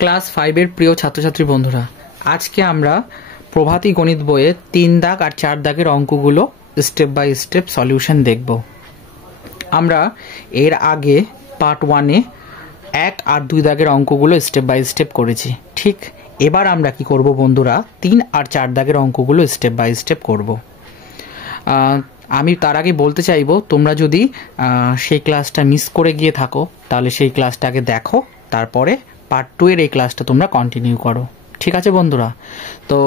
Class 5 এর প্রিয় ছাত্রছাত্রী বন্ধুরা, আজকে আমরা প্রভাতী গণিত বইয়ে 3 দাগ আর 4 দাগের অঙ্কগুলো স্টেপ বাই স্টেপ সলিউশন দেখব। আমরা এর আগে পার্ট 1-এ 1 আর 2 দাগের অঙ্কগুলো স্টেপ বাই স্টেপ করেছি। ঠিক এবার আমরা কি করব বন্ধুরা, 3 আর 4 দাগের অঙ্কগুলো স্টেপ বাই স্টেপ করব। আমি তার আগে বলতে চাইবো, তোমরা যদি সেই ক্লাসটা মিস করে গিয়ে থাকো তাহলে সেই ক্লাসটাকে দেখো, তারপরে পার্ট 2 এর এই ক্লাসটা তোমরা কন্টিনিউ করো। ঠিক আছে বন্ধুরা? তো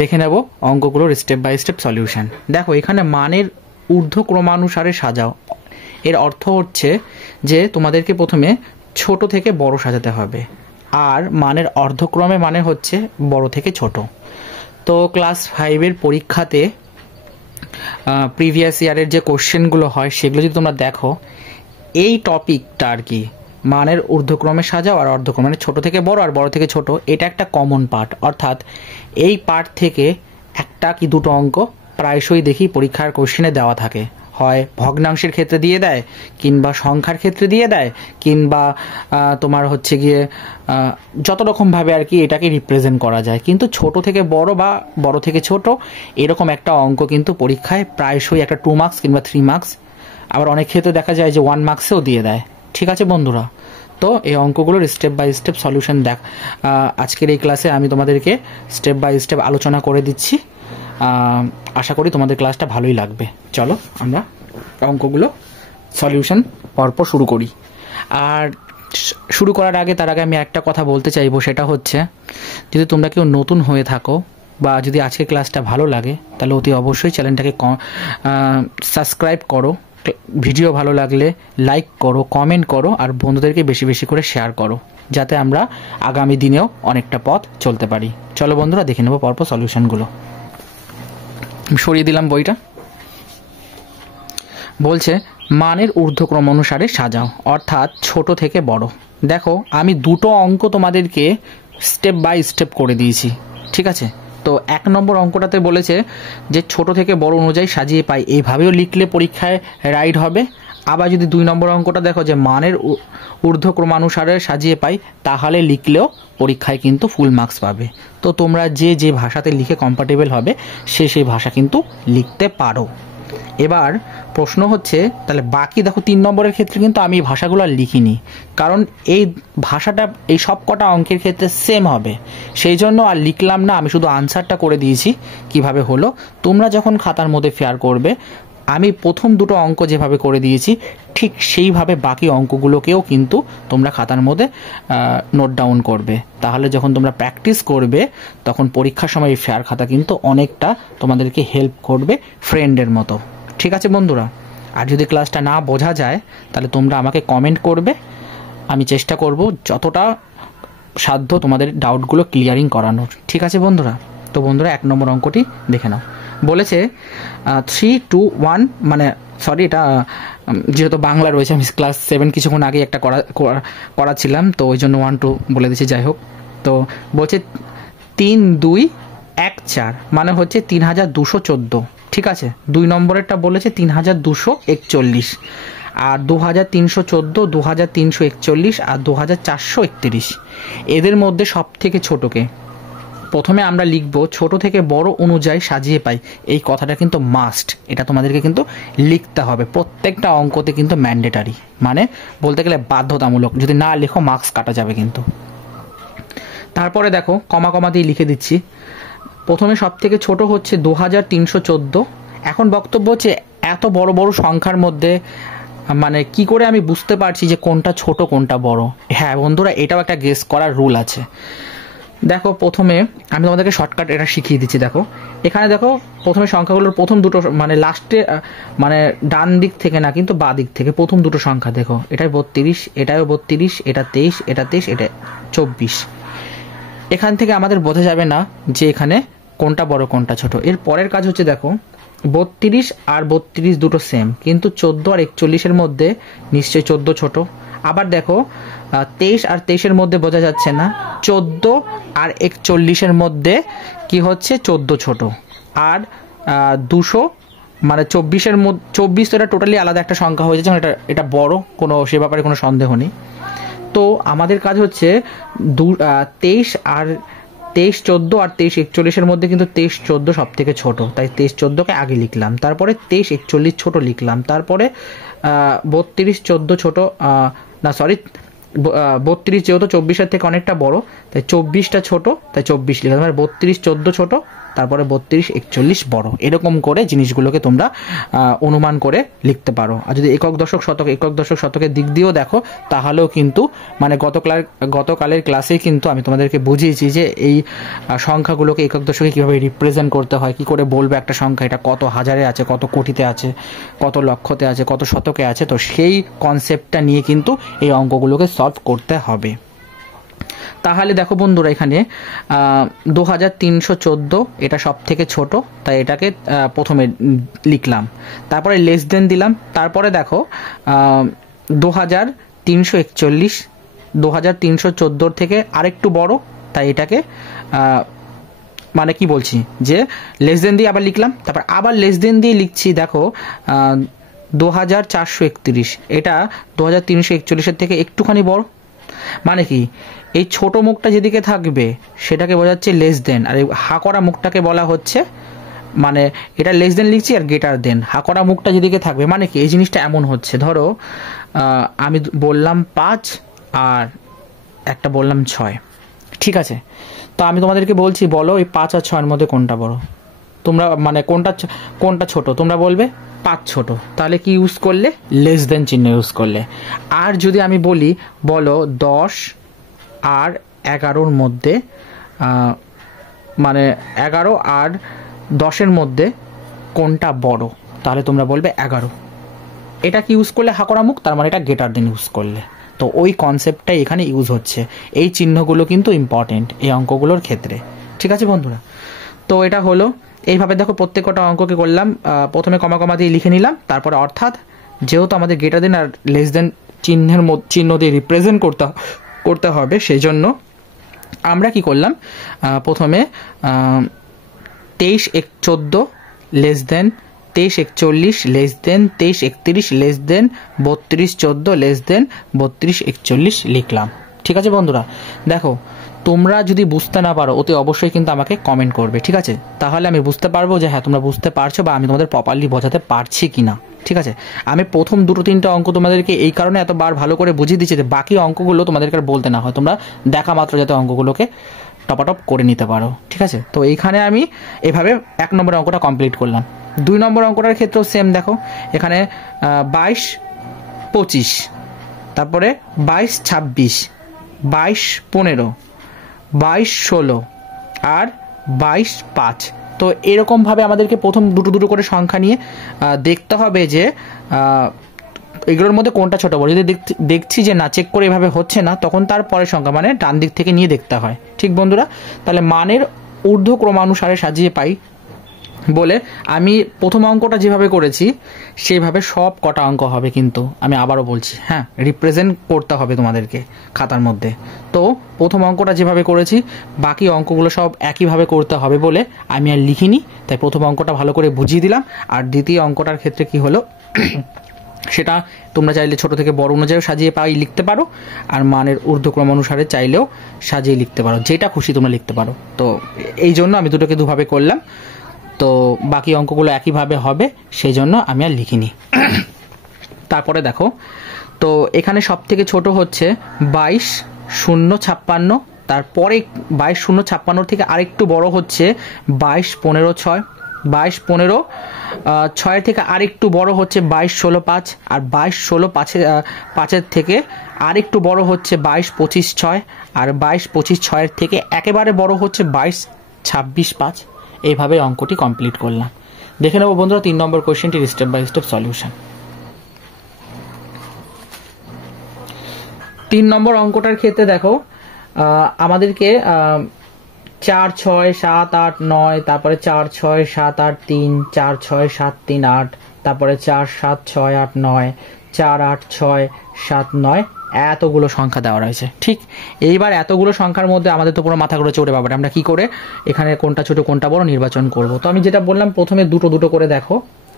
দেখে নেব অঙ্কগুলোর স্টেপ বাই স্টেপ সলিউশন। দেখো, এখানে মানের ঊর্ধ্বক্রমানুসারে সাজাও। এর অর্থ হচ্ছে যে তোমাদেরকে প্রথমে ছোট থেকে বড় সাজাতে হবে, আর মানের অর্ধক্রমে মানে হচ্ছে বড় থেকে ছোট। তো ক্লাস 5 এর পরীক্ষাতে প্রিভিয়াস ইয়ারের যে কোশ্চেনগুলো হয় সেগুলো যদি তোমরা দেখো, এই টপিকটা আর কি, মানের ঊর্ধ্বক্রমে সাজাও আর অর্ধক্রমে, মানে ছোট থেকে বড় আর বড় থেকে ছোট, এটা একটা কমন পার্ট। অর্থাৎ এই পার্ট থেকে একটা কি দুটো অঙ্ক প্রায়শই দেখি পরীক্ষার কোশ্চেনে দেওয়া থাকে, হয় ভগ্নাংশের ক্ষেত্রে দিয়ে দেয়, কিংবা সংখ্যার ক্ষেত্রে দিয়ে দেয়, কিংবা তোমার হচ্ছে গিয়ে যত রকমভাবে আর কি এটাকে রিপ্রেজেন্ট করা যায়। কিন্তু ছোট থেকে বড় বা বড় থেকে ছোট এরকম একটা অঙ্ক কিন্তু পরীক্ষায় প্রায়শই একটা 2 মার্কস কিংবা 3 মার্কস, আবার অনেক ক্ষেত্রে দেখা যায় যে 1 মার্কসেও দিয়ে দেয়। ঠিক আছে বন্ধুরা? তো এই অঙ্কগুলোর স্টেপ বাই স্টেপ সলিউশন আজকের এই ক্লাসে আমি তোমাদেরকে স্টেপ বাই স্টেপ আলোচনা করে দিচ্ছি। আশা করি তোমাদের ক্লাসটা ভালোই লাগবে। চলো আমরা অঙ্কগুলো সলিউশন পরপর শুরু করি। আর শুরু করার আগে আমি একটা কথা বলতে চাইবো, সেটা হচ্ছে যদি তোমরা কেউ নতুন হয়ে থাকো বা যদি আজকের ক্লাসটা ভালো লাগে তাহলে অতি অবশ্যই চ্যানেলটাকে সাবস্ক্রাইব করো, ভিডিও ভালো লাগলে লাইক করো, কমেন্ট করো, আর বন্ধুদেরকে বেশি বেশি করে শেয়ার করো, যাতে আমরা আগামী দিনেও অনেকটা পথ চলতে পারি। চলো বন্ধুরা, দেখে নেবো পরপর সলিউশনগুলো। সরিয়ে দিলাম বইটা। বলছে মানের ঊর্ধ্বক্রম অনুসারে সাজাও, অর্থাৎ ছোট থেকে বড়। দেখো, আমি দুটো অঙ্ক তোমাদেরকে স্টেপ বাই স্টেপ করে দিয়েছি। ঠিক আছে? তো 1 নম্বর অঙ্কটাতে বলেছে যে ছোট থেকে বড় অনুযায়ী সাজিয়ে পাই, এইভাবেও লিখলে পরীক্ষায় রাইট হবে। আবার যদি 2 নম্বর অঙ্কটা দেখো যে মানের ঊর্ধ্বক্রমানুসারে সাজিয়ে পাই, তাহলে লিখলেও পরীক্ষায় কিন্তু ফুল মার্কস পাবে। তো তোমরা যে ভাষাতে লিখে কমফর্টেবল হবে সেই ভাষা কিন্তু লিখতে পারো। এবার প্রশ্ন হচ্ছে, তাহলে বাকি দেখো 3 নম্বরের ক্ষেত্রে কিন্তু আমি এই ভাষাগুলো আর লিখিনি, কারণ এই ভাষাটা এই সব কটা অঙ্কের ক্ষেত্রে সেম হবে, সেই জন্য আর লিখলাম না। আমি শুধু আনসারটা করে দিয়েছি কিভাবে হলো। তোমরা যখন খাতার মধ্যে ফেয়ার করবে, আমি প্রথম দুটো অঙ্ক যেভাবে করে দিয়েছি ঠিক সেইভাবে বাকি অঙ্কগুলোকেও কিন্তু তোমরা খাতার মধ্যে নোট ডাউন করবে। তাহলে যখন তোমরা প্র্যাকটিস করবে তখন পরীক্ষার সময় এই ফেয়ার খাতা কিন্তু অনেকটা তোমাদেরকে হেল্প করবে ফ্রেন্ডের মতো। ঠিক আছে বন্ধুরা? আর যদি ক্লাসটা না বোঝা যায় তাহলে তোমরা আমাকে কমেন্ট করবে, আমি চেষ্টা করব যতটা সাধ্য তোমাদের ডাউটগুলো ক্লিয়ারিং করানোর। ঠিক আছে বন্ধুরা? তো বন্ধুরা 1 নম্বর অঙ্কটি দেখে নাও। বলেছে 3, 2, 1, মানে সরি, এটা যেহেতু বাংলা রয়েছে, আমি ক্লাস 7 কিছুক্ষণ আগে একটা করাছিলাম, তো ওই জন্য 1, 2 বলে দিচ্ছি। যাই হোক, তো বলছে 3, 2, 1, 4 মানে হচ্ছে 3214। ঠিক আছে? 2 নম্বরেরটা বলেছে 3241, আর 2314, 2341 আর 2431। এদের মধ্যে সব থেকে ছোটকে প্রথমে আমরা লিখব ছোট থেকে বড় অনুযায়ী সাজিয়ে পাই। এই কথাটা কিন্তু মাস্ট, এটা তোমাদেরকে কিন্তু লিখতে হবে প্রত্যেকটা অঙ্কতে, কিন্তু ম্যান্ডেটারি, মানে বলতে গেলে বাধ্যতামূলক। যদি না লেখো মার্কস কাটা যাবে কিন্তু। তারপরে দেখো কমা দিয়ে লিখে দিচ্ছি। প্রথমে সব থেকে ছোট হচ্ছে 2314। এখন বক্তব্য হচ্ছে এত বড় বড় সংখ্যার মধ্যে মানে কি করে আমি বুঝতে পারছি যে কোনটা ছোট কোনটা বড়? হ্যাঁ বন্ধুরা, এটাও একটা গেস করার রুল আছে। দেখো, প্রথমে আমি তোমাদেরকে শর্টকাট এটা শিখিয়ে দিচ্ছি। দেখো এখানে দেখো, প্রথমে সংখ্যাগুলোর প্রথম দুটো মানে লাস্টে মানে ডান দিক থেকে না কিন্তু বাঁ দিক থেকে প্রথম দুটো সংখ্যা দেখো, এটাই 32, এটাও 32, এটা 23, এটা 23, এটা 24। এখান থেকে আমাদের বোঝা যাবে না যে এখানে কোনটা বড় কোনটা ছোট। এর পরের কাজ হচ্ছে, দেখো 32 আর 32 দুটো সেম, কিন্তু 14 আর 41-এর মধ্যে নিশ্চয়ই 14 ছোট। আবার দেখো 23 আর 23-এর মধ্যে বোঝা যাচ্ছে না, 14 আর 41-এর মধ্যে কি হচ্ছে 14 ছোট। আর 200 মানে 24-এর মধ্যে 24, তো এটা টোটালি আলাদা একটা সংখ্যা হয়ে যাচ্ছে, এটা বড়, কোনো সে ব্যাপারে কোনো সন্দেহ নেই। তো আমাদের কাজ হচ্ছে 23 আর 23-14 আর 23-41 মধ্যে কিন্তু 23-14 সব থেকে ছোট, তাই 23-14কে আগে লিখলাম, তারপরে 23-41 ছোট লিখলাম, তারপরে 32-14 ছোট, না সরি 32 যেহেতু 24-এর থেকে অনেকটা বড়, তাই 24টা ছোট, তাই 24 লিখলাম, 32-14 ছোট, তারপরে 32-41 বড়। এরকম করে জিনিসগুলোকে তোমরা অনুমান করে লিখতে পারো। আর যদি একক দশক শতকের দিক দিয়েও দেখো, তাহলেও কিন্তু মানে গতকালের ক্লাসে কিন্তু আমি তোমাদেরকে বুঝিয়েছি যে এই সংখ্যাগুলোকে একক দশকে কীভাবে রিপ্রেজেন্ট করতে হয়, কী করে বলবো একটা সংখ্যা এটা কত হাজারে আছে, কত কোটিতে আছে, কত লক্ষতে আছে, কত শতকে আছে। তো সেই কনসেপ্টটা নিয়ে কিন্তু এই অঙ্কগুলোকে সলভ করতে হবে। তাহলে দেখো বন্ধুরা, এখানে 2314 এটা সব থেকে ছোট, তাই এটাকে প্রথমে লিখলাম, তারপরে লেস দেন দিলাম, তারপরে দেখো 2341 2314 থেকে আরেকটু বড়, তাই এটাকে মানে কি বলছি যে লেস দেন দিয়ে আবার লিখলাম, তারপর আবার লেস দেন দিয়ে লিখছি, দেখো 2431 এটা 2341 থেকে একটুখানি বড়। মানে কি, এই ছোট মুখটা যেদিকে থাকবে সেটাকে বোঝাচ্ছে লেস দেন, আর এই হা করা মুখটাকে বলা হচ্ছে, মানে এটা লেস দেন লিখছি আর গ্রেটার দেন, হা করা মুখটা যেদিকে থাকবে। মানে কি, এই জিনিসটা এমন হচ্ছে, ধরো আমি বললাম 5 আর একটা বললাম 6, ঠিক আছে? তো আমি তোমাদেরকে বলছি, বলো এই 5 আর 6-এর মধ্যে কোনটা বড়? তোমরা মানে কোনটা ছোট তোমরা বলবে 5 ছোট, তাহলে কি ইউজ করলে? লেস দেন চিহ্ন ইউজ করলে। আর যদি আমি বলি, বলো 10 আর 11-র মধ্যে মানে 11 আর 10-এর মধ্যে কোনটা বড়, তাহলে তোমরা বলবে 11। এটা কি ইউজ করলে? হাকরা মুখ, তার মানে এটা গ্রেটার দেন ইউজ করলে। তো ওই কনসেপ্টটাই এখানে ইউজ হচ্ছে। এই চিহ্নগুলো কিন্তু ইম্পর্টেন্ট এই অঙ্কগুলোর ক্ষেত্রে, ঠিক আছে বন্ধুরা? তো এটা হলো এইভাবে, দেখো প্রত্যেকটা অঙ্ককে করলাম, প্রথমে কমা দিয়ে লিখে নিলাম, তারপরে অর্থাৎ যেহেতু আমাদের গ্রেটার দেন আর লেস দেন চিহ্ন দিয়ে রিপ্রেজেন্ট করতে হবে, সেই জন্য আমরা কি করলাম, প্রথমে 23-14 less than 23-41 less than 23-31 less than 32-14 less than 32-41 লিখলাম, ঠিক আছে বন্ধুরা? দেখো তোমরা যদি বুঝতে না পারো অতি অবশ্যই কিন্তু আমাকে কমেন্ট করবে, ঠিক আছে? তাহলে আমি বুঝতে পারবো যে হ্যাঁ তোমরা বুঝতে পারছো বা আমি তোমাদের প্রপারলি বোঝাতে পারছি কিনা, ঠিক আছে? আমি প্রথম 2-3টা অঙ্ক তোমাদেরকে এই কারণে এতবার ভালো করে বুঝিয়ে দিচ্ছি যে বাকি অঙ্কগুলো তোমাদেরকে আর বলতে না হয়, তোমরা দেখা মাত্র যাতে অঙ্কগুলোকে টপাটপ করে নিতে পারো, ঠিক আছে? তো এইখানে আমি এভাবে 1 নম্বর অঙ্কটা কমপ্লিট করলাম। 2 নম্বর অঙ্কটার ক্ষেত্রেও সেম, দেখো এখানে 22-25, তারপরে 22-26, 22-15, 22-16 আর 22-5। তো এরকমভাবে আমাদেরকে প্রথম দুটো করে সংখ্যা নিয়ে দেখতে হবে যে এগুলোর মধ্যে কোনটা ছোট বড়। যদি দেখছি যে না, চেক করে এভাবে হচ্ছে না, তখন তার পরের সংখ্যা মানে ডান দিক থেকে নিয়ে দেখতে হয়, ঠিক বন্ধুরা? তাহলে মানের ঊর্ধ্বক্রমানুসারে সাজিয়ে পাই বলে আমি প্রথম অঙ্কটা যেভাবে করেছি সেভাবে সব কটা অঙ্ক হবে, কিন্তু আমি আবারও বলছি, হ্যাঁ রিপ্রেজেন্ট করতে হবে তোমাদেরকে খাতার মধ্যে। তো প্রথম অঙ্কটা যেভাবে করেছি বাকি অঙ্কগুলো সব একইভাবে করতে হবে বলে আমি আর লিখিনি, তাই প্রথম অঙ্কটা ভালো করে বুঝিয়ে দিলাম। আর দ্বিতীয় অঙ্কটার ক্ষেত্রে কি হলো সেটা তোমরা চাইলে ছোট থেকে বড় অনুযায়ী সাজিয়ে পাই লিখতে পারো, আর মানের ঊর্ধ্বক্রম অনুসারে চাইলেও সাজিয়ে লিখতে পারো, যেটা খুশি তোমরা লিখতে পারো। তো এই জন্য আমি দুটোকে দুভাবে করলাম, তো বাকি অঙ্কগুলো একইভাবে হবে, সেই জন্য আমি আর লিখিনি। তারপরে দেখো, তো এখানে সব থেকে ছোট হচ্ছে 22-0-56, তারপরে 22-0-56 থেকে আরেকটু বড় হচ্ছে 22-15-6, 22-15-6 থেকে আরেকটু বড় হচ্ছে 22-16-5, আর 22-16-5 থেকে আরেকটু বড় হচ্ছে 22-25-6, আর 22-25-6 থেকে একেবারে বড় হচ্ছে 22-26-5। এইভাবে অঙ্কটি কমপ্লিট করলাম। দেখে নেব বন্ধুরা 3 নম্বর কোয়েশ্চেনটির স্টেপ বাই স্টেপ সলিউশন। 3 নম্বর অঙ্কটার ক্ষেত্রে দেখো আমাদেরকে 4-6-7-8-9, তারপরে 4-6-7-8-3, 4-6-7-3-8, তারপরে 4-7-6-8-9, 4-8-6-7-9 এতগুলো সংখ্যা দেওয়া রয়েছে। ঠিক এইবার এতগুলো সংখ্যার মধ্যে আমাদের তো পুরো মাথা ঘুরে চড়ে বাবাটা, আমরা কি করে এখানে কোনটা ছোট কোনটা বড় নির্বাচন করব? তো আমি যেটা বললাম, প্রথমে দুটো করে দেখো,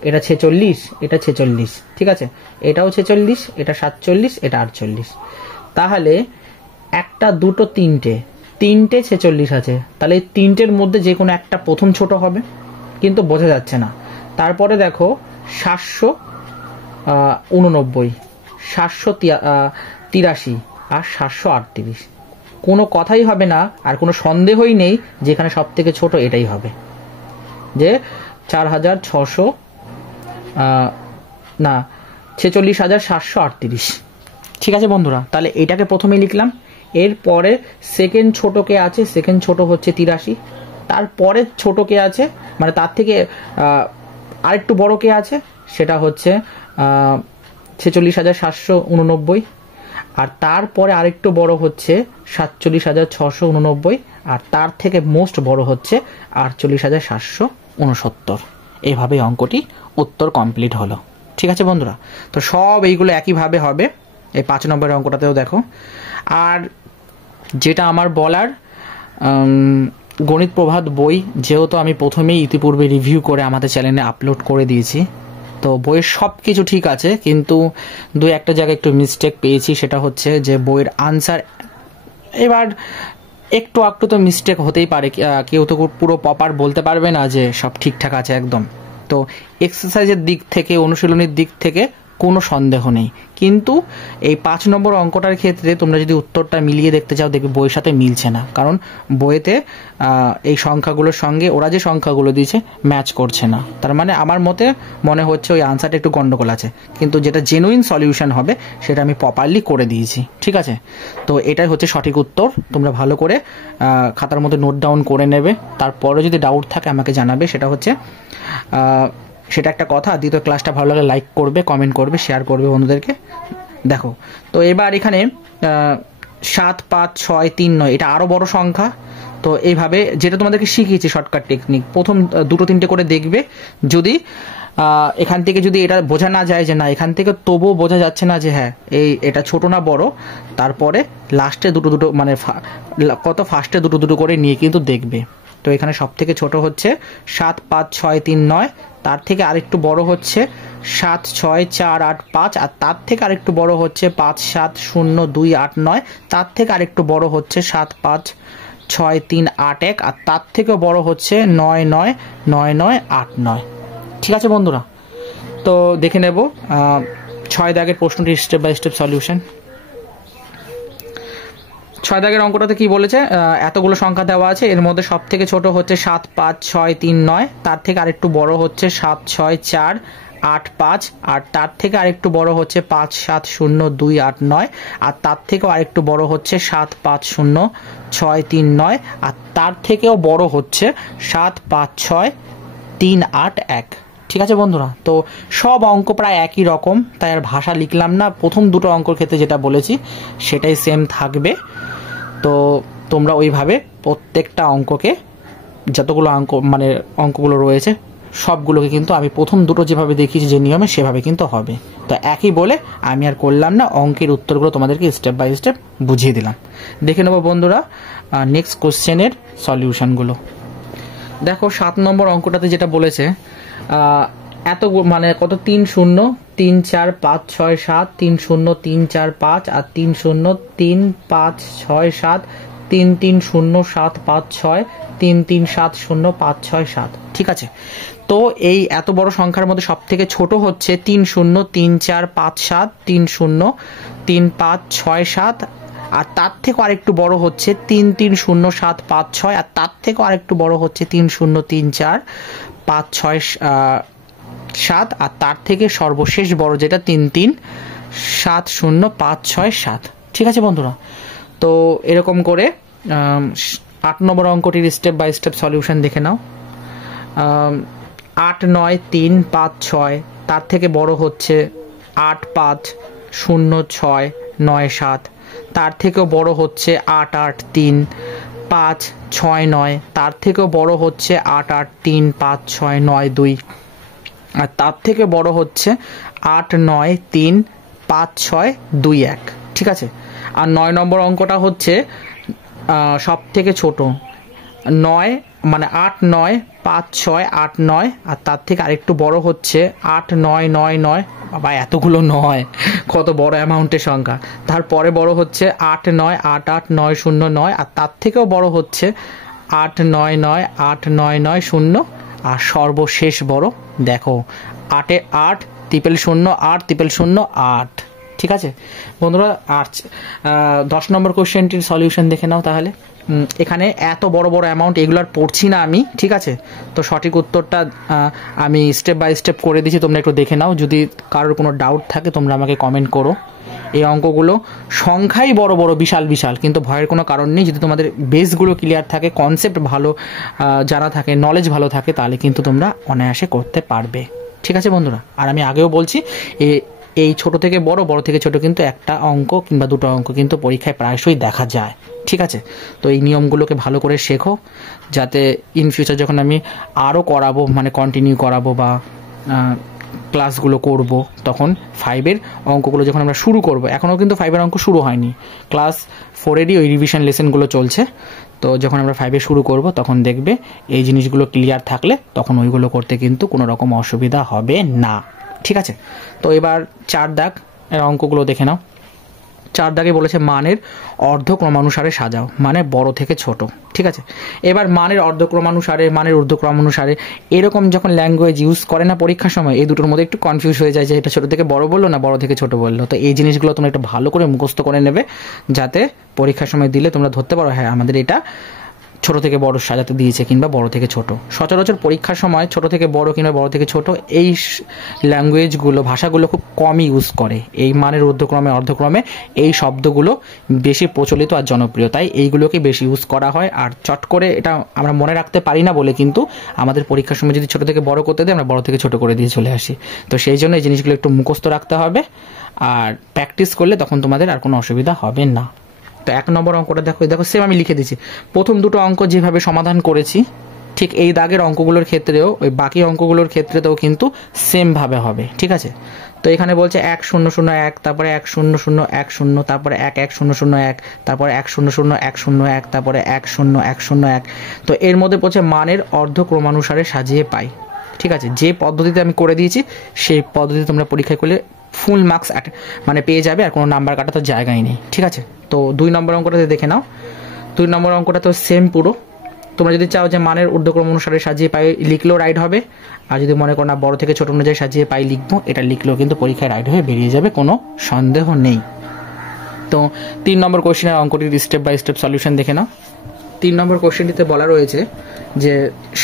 এটা 46, এটা 46, ঠিক আছে? এটাও 46, এটা 47, এটা 48। তাহলে একটা দুটো তিনটে 46 আছে, তাহলে এই তিনটের মধ্যে যে কোনো একটা প্রথম ছোট হবে, কিন্তু বোঝা যাচ্ছে না। তারপরে দেখো 789, 783 আর 738, কোনো কথাই হবে না, আর কোনো সন্দেহই নেই যেখানে সব থেকে ছোট এটাই হবে, যে 4600 না 46,738। ঠিক আছে বন্ধুরা, তাহলে এটাকে প্রথমে লিখলাম। এরপরে সেকেন্ড ছোট কে আছে, সেকেন্ড ছোট হচ্ছে 83। তারপরে ছোট কে আছে, মানে তার থেকে আরেকটু বড় কে আছে, সেটা হচ্ছে 46,789। আর তারপরে আরেকটু বড় হচ্ছে 47,689, আর তার থেকে মোস্ট বড় হচ্ছে 48,769। এইভাবে অঙ্কটি উত্তর কমপ্লিট হলো। ঠিক আছে বন্ধুরা, তো সব এইগুলো একইভাবে হবে। এই 5 নম্বরের অঙ্কটাতেও দেখো। আর যেটা আমার বলার, গণিত প্রভাত বই যেহেতু আমি প্রথমেই ইতিপূর্বে রিভিউ করে আমাদের চ্যানেলে আপলোড করে দিয়েছি, তো বইয়ের সব কিছু ঠিক আছে, কিন্তু দুই একটা জায়গায় একটু মিস্টেক পেয়েছি। সেটা হচ্ছে যে বইয়ের আনসার এবার একটু একটু তো মিস্টেক হতেই পারে, কেউ তো পুরো প্রপার বলতে পারবে না যে সব ঠিকঠাক আছে একদম। তো এক্সারসাইজের দিক থেকে, অনুশীলনের দিক থেকে কোনো সন্দেহ নেই, কিন্তু এই 5 নম্বর অঙ্কটার ক্ষেত্রে তোমরা যদি উত্তরটা মিলিয়ে দেখতে চাও, দেখবে বইয়ের সাথে মিলছে না, কারণ বইয়েতে এই সংখ্যাগুলোর সঙ্গে ওরা যে সংখ্যাগুলো দিয়েছে ম্যাচ করছে না। তার মানে আমার মতে মনে হচ্ছে ওই আনসারটা একটু গন্ডগোল আছে, কিন্তু যেটা জেনুইন সলিউশন হবে সেটা আমি প্রপারলি করে দিয়েছি। ঠিক আছে, তো এটাই হচ্ছে সঠিক উত্তর। তোমরা ভালো করে খাতার মধ্যে নোট ডাউন করে নেবে, তারপরে যদি ডাউট থাকে আমাকে জানাবে। সেটা একটা কথা। দ্বিতীয় ক্লাসটা ভালো লাগলে লাইক করবে, কমেন্ট করবে, শেয়ার করবে বন্ধুদেরকে। দেখো, তো এবার এখানে 7, 5, 6, 3, 9 এটা আরও বড় সংখ্যা। তো এইভাবে যেটা তোমাদেরকে শিখিয়েছি শর্টকাট টেকনিক, প্রথম দুটো তিনটে করে দেখবে। যদি এখান থেকে যদি এটা বোঝা না যায় যে না, এখান থেকে তবুও বোঝা যাচ্ছে না যে হ্যাঁ এটা ছোট না বড়, তারপরে লাস্টে দুটো মানে ফার্স্টে দুটো করে নিয়ে কিন্তু দেখবে। তো এখানে সব থেকে ছোট হচ্ছে 7, 5, 6, 3, 9, তার থেকে আরেকটু বড় হচ্ছে 7, 6, 4, 8, 5, আর তার থেকে আরেকটু বড় হচ্ছে 5, 7, 0, 2, 8, 9, তার থেকে আরেকটু বড় হচ্ছে 7, 5, 6, 3, 8, 1, আর তার থেকেও বড় হচ্ছে 9, 9, 9, 9, 8, 9। ঠিক আছে বন্ধুরা, তো দেখে নেব 6 দাগের প্রশ্নটি স্টেপ বাই স্টেপ সলিউশন। 6 দাগের অঙ্কটাতে কি বলেছে, এতগুলো সংখ্যা দেওয়া আছে, এর মধ্যে সব থেকে ছোট হচ্ছে 7, 5, 6, 3, 9, তার থেকে আরেকটু বড় হচ্ছে 7, 6, 4, 8, 5, আর তার থেকে আরেকটু বড় হচ্ছে 5, 7, 0, 2, 8, 9, আর তার থেকেও আরেকটু বড় হচ্ছে 7, 5, 0, 6, 3, 9, আর তার থেকেও বড় হচ্ছে 7, 5, 6, 3, 8, 1। ঠিক আছে বন্ধুরা, তো সব অঙ্ক প্রায় একই রকম, তাই আর ভাষা লিখলাম না। প্রথম দুটো অঙ্কর ক্ষেত্রে যেটা বলেছি সেটাই সেম থাকবে। তো তোমরা ওইভাবে প্রত্যেকটা অঙ্ককে, যতগুলো অঙ্কগুলো রয়েছে সবগুলোকে কিন্তু আমি প্রথম দুটো যেভাবে দেখিয়েছি যে নিয়মে, সেভাবে কিন্তু হবে। তো একই বলে আমি আর করলাম না, অঙ্কের উত্তরগুলো তোমাদেরকে স্টেপ বাই স্টেপ বুঝিয়ে দিলাম। দেখে নেবো বন্ধুরা নেক্সট কোশ্চেনের সলিউশনগুলো। দেখো 7 নম্বর অঙ্কটাতে যেটা বলেছে, এত কত 3, 0, 3, 4, 5, 6, 7, 3, 0, 3, 4, 5, আর 3, 0, 3, 5, 6, 7, 3, 3, 0, 7, 5, 6, 3, 3, 7, 0, 5, 6, 7। ঠিক আছে, তো এই এত বড় সংখ্যার মধ্যে সব থেকে ছোট হচ্ছে 3, 0, 3, 4, 5, 7, 3, 0, 3, 5, 6, 7, আর তার থেকে আরেকটু বড় হচ্ছে 3, 3, 0, 7, 5, 6, আর তার থেকে আরেকটু বড় হচ্ছে 3, 0, 3, 4, 5, 6, 7, আর তার থেকে সর্বশেষ বড় যেটা 3, 3, 7, 0, 5, 6, 7। ঠিক আছে বন্ধুরা, তো এরকম করে 8 নম্বর অঙ্কটির স্টেপ বাই স্টেপ সলিউশন দেখে নাও। 8, 9, 3, 5, 6, তার থেকে বড় হচ্ছে 8, 5, 0, 6, 9, 7, তার থেকেও বড় হচ্ছে 8, 8, 3, 5, 6, 9, তার থেকেও বড় হচ্ছে 8, 8, 3, 5, 6, 9, 2, আর তার থেকে বড় হচ্ছে 8, 9, 3, 5, 6, 2, 1। ঠিক আছে, আর 9 নম্বর অঙ্কটা হচ্ছে সব থেকে ছোট 9, মানে 8 9 5 6 8 9, আর তার থেকে আরেকটু বড় হচ্ছে 8 9 9 9। বাবা এতগুলো নয়, কত বড় অ্যামাউন্টের সংখ্যা। তারপরে বড় হচ্ছে 8 9 8 8 9 0 9, আর তার থেকেও বড় হচ্ছে 8 9 9 8 9 9 0, আর সর্বশেষ বড় দেখো 8 8 0 0 8 0 0 8। ঠিক আছে বন্ধুরা, আর 10 নম্বর কোশ্চেনটির সলিউশন দেখে নাও তাহলে। এখানে এত বড় বড় অ্যামাউন্ট এগুলো আর পড়ছি না আমি, ঠিক আছে। তো সঠিক উত্তরটা আমি স্টেপ বাই স্টেপ করে দিচ্ছি, তোমরা একটু দেখে নাও। যদি কারোর কোনো ডাউট থাকে তোমরা আমাকে কমেন্ট করো। এই অঙ্কগুলো সংখ্যাই বড় বড় বিশাল বিশাল, কিন্তু ভয়ের কোনো কারণ নেই। যদি তোমাদের বেসগুলো ক্লিয়ার থাকে, কনসেপ্ট ভালো জানা থাকে, নলেজ ভালো থাকে, তাহলে কিন্তু তোমরা অনায়াসে করতে পারবে। ঠিক আছে বন্ধুরা, আর আমি আগেও বলছি এই ছোট থেকে বড়, বড় থেকে ছোট কিন্তু একটা অঙ্ক কিংবা দুটো অঙ্ক কিন্তু পরীক্ষায় প্রায়শই দেখা যায়। ঠিক আছে, তো এই নিয়মগুলোকে ভালো করে শেখো, যাতে ইন ফিউচার যখন আমি আরও করাবো, মানে কন্টিনিউ করাবো বা ক্লাসগুলো করব, তখন 5-এর অঙ্কগুলো যখন আমরা শুরু করব, এখনও কিন্তু 5-এর অঙ্ক শুরু হয়নি, ক্লাস 4-এরই ওই রিভিশন লেসনগুলো চলছে। তো যখন আমরা 5-এ শুরু করব তখন দেখবে এই জিনিসগুলো ক্লিয়ার থাকলে তখন ওইগুলো করতে কিন্তু কোনো রকম অসুবিধা হবে না। ঠিক আছে, তো এবার 4 দাগ এর অঙ্কগুলো দেখে নাও। 4 দাগে বলেছে মানের অর্ধক্রমানুসারে সাজাও, মানে বড় থেকে ছোট। ঠিক আছে, এবার মানের অর্ধক্রমানুসারে, মানের ঊর্ধ্বক্রমানুসারে এরকম যখন ল্যাঙ্গুয়েজ ইউজ করে না পরীক্ষার সময়, এই দুটোর মধ্যে একটু কনফিউজ হয়ে যায় যে এটা ছোট থেকে বড় বললো না বড় থেকে ছোট বললো। তো এই জিনিসগুলো তোমরা একটু ভালো করে মুখস্থ করে নেবে, যাতে পরীক্ষার সময় দিলে তোমরা ধরতে পারো হ্যাঁ আমাদের এটা ছোট থেকে বড় সাজাতে দিয়েছে কিংবা বড় থেকে ছোট। সচরাচর পরীক্ষার সময় ছোট থেকে বড় কিংবা বড় থেকে ছোট এই ল্যাঙ্গুয়েজগুলো, ভাষাগুলো খুব কমই ইউজ করে। এই মানের ঊর্ধ্বক্রমে অর্ধক্রমে এই শব্দগুলো বেশি প্রচলিত আর জনপ্রিয়, তাই এইগুলোকে বেশি ইউজ করা হয়। আর চট করে এটা আমরা মনে রাখতে পারি না বলে কিন্তু আমাদের পরীক্ষার সময় যদি ছোট থেকে বড় করতে দেয়, আমরা বড় থেকে ছোট করে দিয়ে চলে আসি। তো সেই জন্য এই জিনিসগুলো একটু মুখস্থ রাখতে হবে, আর প্র্যাকটিস করলে তখন তোমাদের আর কোনো অসুবিধা হবে না। তো 1 নম্বর অঙ্কটা দেখো, দেখো সেম আমি লিখে দিচ্ছি। প্রথম দুটো অঙ্ক যেভাবে সমাধান করেছি, ঠিক এই দাগের অঙ্কগুলোর ক্ষেত্রেও, ওই বাকি অঙ্কগুলোর ক্ষেত্রেও কিন্তু সেমভাবে হবে। ঠিক আছে, তো এখানে বলছে 1 0 0 1, তারপরে 1 0 0 1 0, তারপরে 1 1 0 0 1, তারপরে 1 0 0 1 0 1, তারপরে 1 0 1 0 1। তো এর মধ্যে বলছে মানের অর্ধক্রমানুসারে সাজিয়ে পাই। ঠিক আছে, যে পদ্ধতিতে আমি করে দিয়েছি সেই পদ্ধতিতে তোমরা পরীক্ষায় করলে ফুল মার্কস মানে পেয়ে যাবে, আর কোনো নাম্বার কাটা তো জায়গায় নেই। ঠিক আছে, তো 2 নম্বর অঙ্কটাতে দেখে নাও। 2 নম্বর অঙ্কটা তো সেম পুরো। তোমরা যদি চাও যে মানের ঊর্ধ্বক্রম অনুসারে সাজিয়ে পাই লিখলেও রাইট হবে, আর যদি মনে করো না বড় থেকে ছোট অনুযায়ী সাজিয়ে পাই লিখবো, এটা লিখলেও কিন্তু পরীক্ষায় রাইট হয়ে বেরিয়ে যাবে, কোনো সন্দেহ নেই। তো 3 নম্বর কোশ্চেনের অঙ্কটির স্টেপ বাই স্টেপ সলিউশন দেখে নাও। 3 নম্বর কোশ্চেনটিতে বলা রয়েছে যে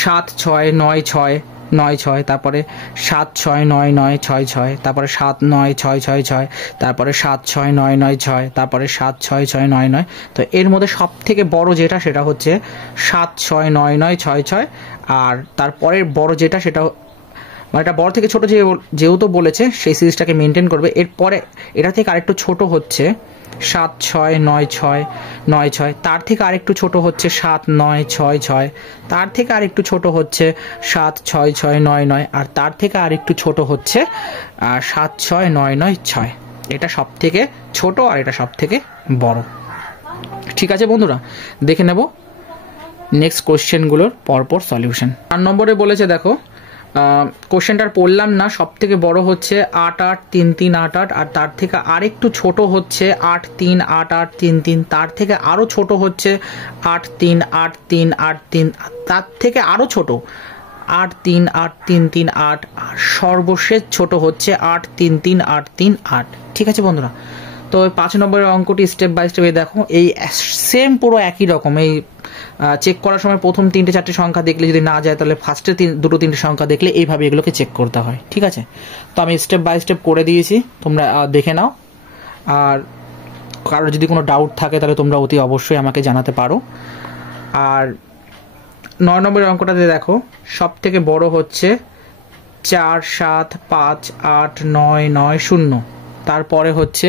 7 6 9 6 9 6, তারপরে 7 6 9 9 6 6, তারপরে 7 9 6 6 6, তারপরে 7 6 9 9 6, তারপরে 7 6 6 9 9। তো এর মধ্যে সব থেকে বড় যেটা সেটা হচ্ছে 7 6 9 9 6 6, আর তারপরের বড় যেটা সেটা মানে এটা বড় থেকে ছোট যেহেতু বলেছে সেই সিরিজটাকে মেনটেন করবে। এরপরে এটা থেকে আরেকটু ছোট হচ্ছে 7 6 9 6 9 6, তার থেকে আরেকটু ছোট হচ্ছে 7 9 6 6, তার থেকে আরেকটু ছোট হচ্ছে 7 6 6 9 9, আর তার থেকে আরেকটু ছোট হচ্ছে 7 6 9 9 6। এটা সব থেকে ছোট আর এটা সব থেকে বড়। ঠিক আছে বন্ধুরা, দেখে নেব নেক্সট কোশ্চেনগুলোর পরপর সলিউশন। 4 নম্বরে বলেছে দেখো, কোশ্চেনটার পড়লাম না। সব থেকে বড় হচ্ছে 8 8 3 3 8 8, আর তার থেকে আরেকটু ছোট হচ্ছে 8 3 8 8 3 3, তার থেকে আরও ছোট হচ্ছে 8 3 8 3 8 3, তার থেকে আরও ছোট 8 3 8 3 3 8, আর সর্বশেষ ছোট হচ্ছে 8 3 3 8 3 8। ঠিক আছে বন্ধুরা, তো 5 নম্বরের অঙ্কটি স্টেপ বাই স্টেপ দেখো, এই সেম পুরো একই রকম। এই চেক করার সময় প্রথম 3টে 4টে সংখ্যা দেখলে যদি না যায়, তাহলে ফার্স্টে 2টো 3টে সংখ্যা দেখলে এইভাবে এগুলোকে চেক করতে হয়। ঠিক আছে, তো আমি স্টেপ বাই স্টেপ করে দিয়েছি, তোমরা দেখে নাও। আর কারোর যদি কোনো ডাউট থাকে তাহলে তোমরা অতি অবশ্যই আমাকে জানাতে পারো। আর 9 নম্বরের অঙ্কটাতে দেখো, সব থেকে বড় হচ্ছে 4 7 5 8 9 9 0, তারপরে হচ্ছে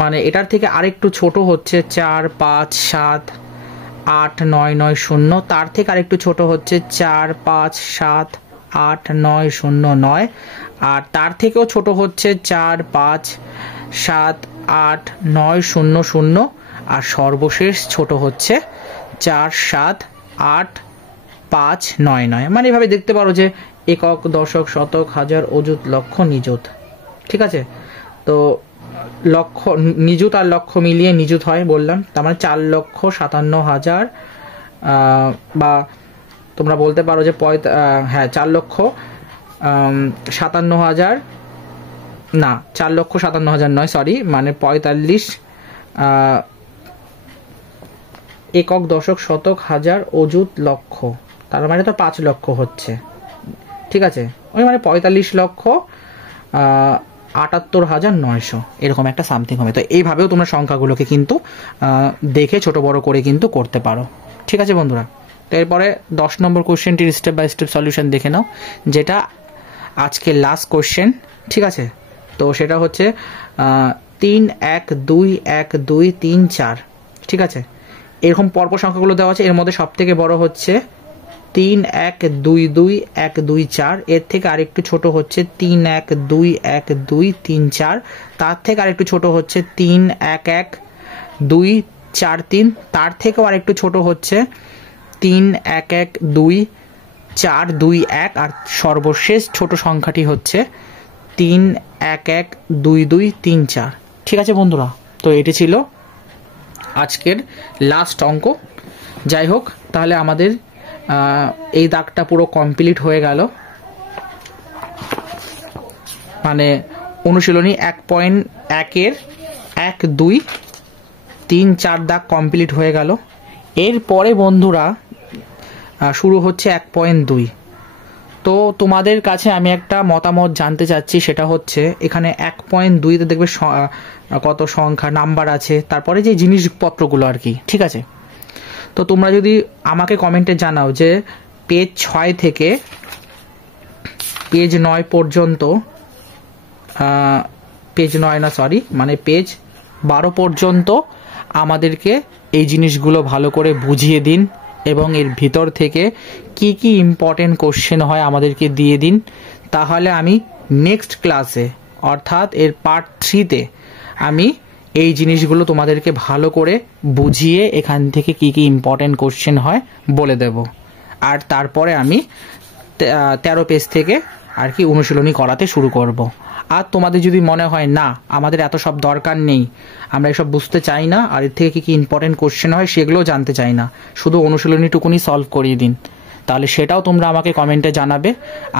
মানে এটার থেকে আরেকটু ছোট হচ্ছে 4 5 7 8 9 9 0, তার থেকে আরেকটু ছোট হচ্ছে 4 5 7 8 9 0 9, আর তার থেকেও ছোট হচ্ছে 4 5 7 48900 আর সর্বশেষ ছোট হচ্ছে 4785999। মানে এভাবে দেখতে পারো যে একক, দশক, শতক, হাজার, অযুত, লক্ষ, নিযুত। ঠিক আছে, তো লক্ষ, নিযুত আর লক্ষ মিলিয়ে নিযুত হয় বললাম, তার মানে 4,57,000, বা তোমরা বলতে পারো যে 4,57,000, না 4,57,000 নয়, সরি, মানে 45 একক, দশক, শতক, হাজার, অযুত, লক্ষ, তার মানে তো 5 লক্ষ হচ্ছে। ঠিক আছে, ওই মানে 45,78,900 এরকম একটা সামথিং হবে। তো এইভাবেও তোমরা সংখ্যাগুলোকে কিন্তু দেখে ছোট বড় করে কিন্তু করতে পারো। ঠিক আছে বন্ধুরা, তো এরপরে 10 নম্বর কোশ্চেনটির স্টেপ বাই স্টেপ সলিউশন দেখে নাও, যেটা আজকে লাস্ট কোশ্চেন। ঠিক আছে, তো সেটা হচ্ছে 3 1 2 1 2 3 4। ঠিক আছে, এরকম পরপর সংখ্যাগুলো দেওয়া আছে, এর মধ্যে সব থেকে বড় হচ্ছে 3 1 2 2 1 2 4, এর থেকে আরেকটু ছোট হচ্ছে 3 1 2 1 2 3 4, তার থেকে আরেকটু ছোট হচ্ছে 3 1 1 2 4 3, তার থেকেও আরেকটু ছোট হচ্ছে 3 1 1 2 4 2 1, আর সর্বশেষ ছোট সংখ্যাটি হচ্ছে 3 1 1 2 2 3 4। ঠিক আছে বন্ধুরা, তো এটি ছিল আজকের লাস্ট অঙ্ক। যাই হোক, তাহলে আমাদের এই দাগটা পুরো কমপ্লিট হয়ে গেল, মানে অনুশীলনী 1.1-এর 1 2 3 4 দাগ কমপ্লিট হয়ে গেল। এরপরে বন্ধুরা শুরু হচ্ছে 1.2। তো তোমাদের কাছে আমি একটা মতামত জানতে চাচ্ছি, সেটা হচ্ছে এখানে 1.2-তে দেখবে কত সংখ্যা নাম্বার আছে, তারপরে যে জিনিসপত্রগুলো আর কি। ঠিক আছে, তো তোমরা যদি আমাকে কমেন্টে জানাও যে পেজ 6 থেকে পেজ 9 পর্যন্ত, পেজ 9 না সরি, মানে পেজ 12 পর্যন্ত আমাদেরকে এই জিনিসগুলো ভালো করে বুঝিয়ে দিন, এবং এর ভিতর থেকে কি কি ইম্পর্টেন্ট কোশ্চেন হয় আমাদেরকে দিয়ে দিন। তাহলে আমি নেক্সট ক্লাসে, অর্থাৎ এর পার্ট 3-তে আমি এই জিনিসগুলো তোমাদেরকে ভালো করে বুঝিয়ে এখান থেকে কি কি ইম্পর্টেন্ট কোশ্চেন হয় বলে দেব। আর তারপরে আমি 13 পেজ থেকে আর কি অনুশীলনী করাতে শুরু করব। আর তোমাদের যদি মনে হয় না আমাদের এত সব দরকার নেই, আমরা এসব বুঝতে চাই না, আর এর থেকে কি কি ইম্পর্টেন্ট কোশ্চেন হয় সেগুলোও জানতে চাই না, শুধু অনুশীলনীটুকুনি সলভ করিয়ে দিন, তাহলে সেটাও তোমরা আমাকে কমেন্টে জানাবে।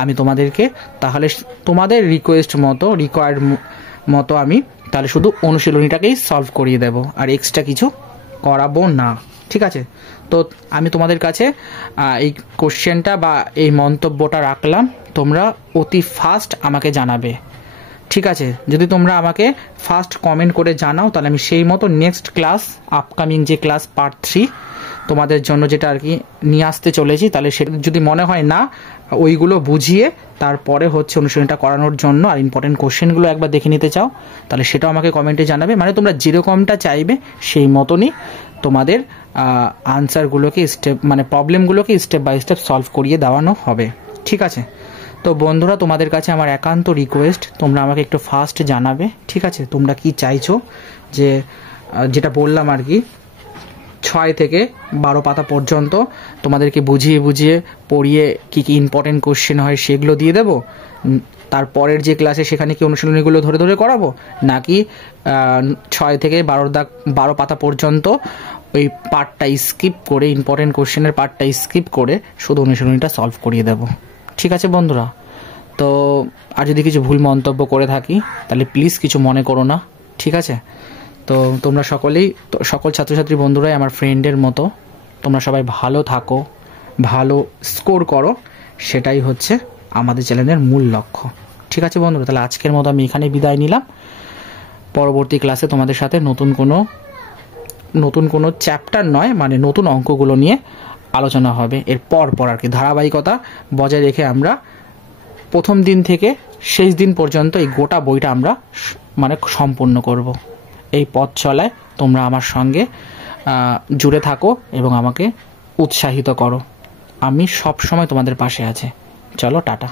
আমি তোমাদেরকে তাহলে তোমাদের রিকোয়েস্ট মতো, রিকোয়ার্ড মতো আমি তাহলে শুধু অনুশীলনীটাকেই সলভ করিয়ে দেব, আর এক্সট্রা কিছু করাবো না। ঠিক আছে, তো আমি তোমাদের কাছে এই কোশ্চেনটা বা এই মন্তব্যটা রাখলাম, তোমরা অতি ফাস্ট আমাকে জানাবে। ঠিক আছে, যদি তোমরা আমাকে ফার্স্ট কমেন্ট করে জানাও, তাহলে আমি সেই মতো নেক্সট ক্লাস, আপকামিং যে ক্লাস পার্ট 3 তোমাদের জন্য যেটা আর কি নিয়ে আসতে চলেছি, তাহলে সেটা যদি মনে হয় না ওইগুলো বুঝিয়ে তারপরে হচ্ছে অনুশীলনটা করানোর জন্য আর ইম্পর্টেন্ট কোশ্চেনগুলো একবার দেখে নিতে চাও, তাহলে সেটাও আমাকে কমেন্টে জানাবে। মানে তোমরা যেরকমটা চাইবে সেই মতনই তোমাদের আনসারগুলোকে মানে প্রবলেমগুলোকে স্টেপ বাই স্টেপ সলভ করিয়ে দেওয়ানো হবে। ঠিক আছে, তো বন্ধুরা তোমাদের কাছে আমার একান্ত রিকোয়েস্ট, তোমরা আমাকে একটু ফাস্ট জানাবে। ঠিক আছে, তোমরা কি চাইছো, যে যেটা বললাম আর কি 6 থেকে 12 পাতা পর্যন্ত তোমাদেরকে বুঝিয়ে বুঝিয়ে পড়িয়ে কি কি ইম্পর্টেন্ট কোশ্চেন হয় সেগুলো দিয়ে দেবো, তারপরের যে ক্লাসে সেখানে কি অনুশীলনীগুলো ধরে ধরে করাবো, নাকি 6 থেকে 12 পাতা পর্যন্ত ওই পার্টটা স্কিপ করে, ইম্পর্টেন্ট কোশ্চেনের পার্টটা স্কিপ করে শুধু অনুশীলনীটা সলভ করিয়ে দেবো। ঠিক আছে বন্ধুরা, তো আর যদি কিছু ভুল মন্তব্য করে থাকি তাহলে প্লিজ কিছু মনে করো না। ঠিক আছে, তো তোমরা সকলেই, সকল ছাত্রছাত্রী বন্ধুরাই আমার ফ্রেন্ডের মতো, তোমরা সবাই ভালো থাকো, ভালো স্কোর করো, সেটাই হচ্ছে আমাদের চ্যানেলের মূল লক্ষ্য। ঠিক আছে বন্ধুরা, তাহলে আজকের মতো আমি এখানে বিদায় নিলাম। পরবর্তী ক্লাসে তোমাদের সাথে নতুন কোনো চ্যাপ্টার নয়, মানে নতুন অঙ্কগুলো নিয়ে আলোচনা হবে। এর পর আর কি ধারাবাহিকতা বজায় রেখে আমরা প্রথম দিন থেকে শেষ দিন পর্যন্ত এই গোটা বইটা আমরা মানে সম্পূর্ণ করব। এই পথ চলায় তোমরা আমার সঙ্গে জুড়ে থাকো এবং আমাকে উৎসাহিত করো। আমি সব সময় তোমাদের পাশে আছি। চলো, টাটা।